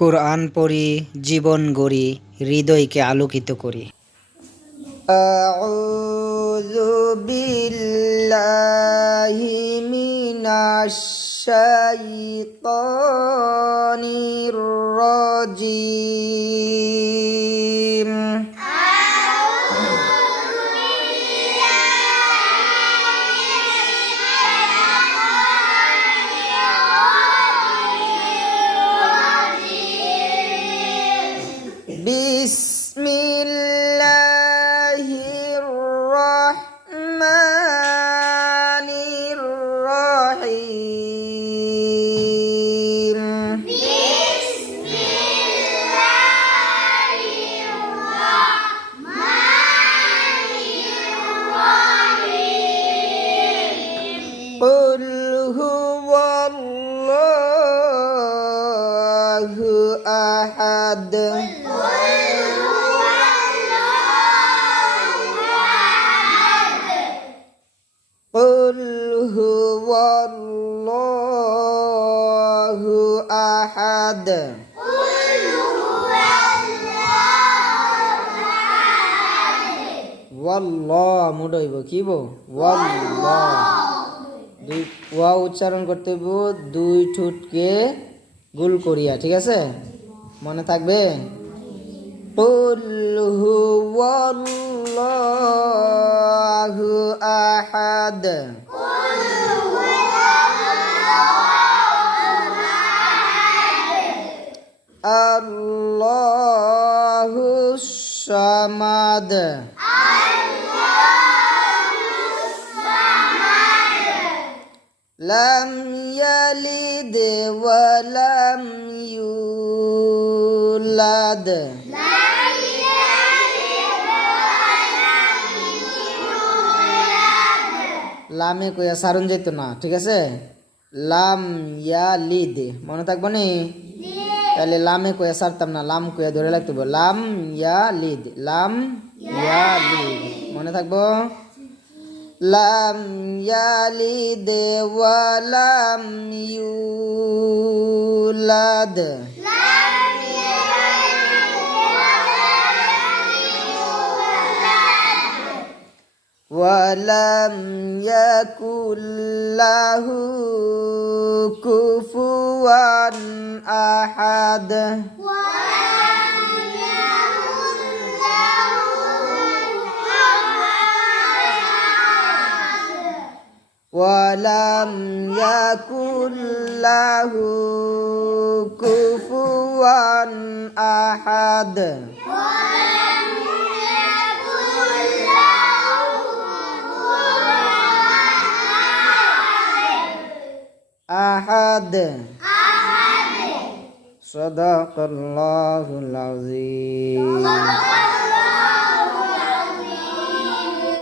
কোরআন পড়ি, জীবন গড়ি, হৃদয়কে আলোকিত করি। আউযু বিল্লাহি মিনাশ শাইতানির রাজিম। বিসমিল্লাহির রহমানির রহিম। কুল হুয়াল্লাহু আহাদ। قل هو الله أحد ওয়াল্লাহ মুড হইব কি বো ওয়াল্লাহ। দুই ওয়া উচ্চারণ করতে হইব দুই ঠোঁটকে গোল করিয়া, ঠিক আছে? মনে থাকবে। قل هو الله أحد الله الصمد لم يلد ولم يولد। লামে কইয়া সারণ যেত না, ঠিক আছে? লাম ইয়ালিদ মনে থাকবো নি? তাহলে লামে কইয়া সারতাম না, লাম কইয়া ধরে লাগতে হবে। লাম ইয়ালিদ, লাম ইয়ালিদ মনে থাকবো। লাম ইয়ালিদ ওয়া লাম ইউলাদ। ولم يكن له كفوا أحد ولم يكن له كفوا أحد أحد صدق الله العظيم।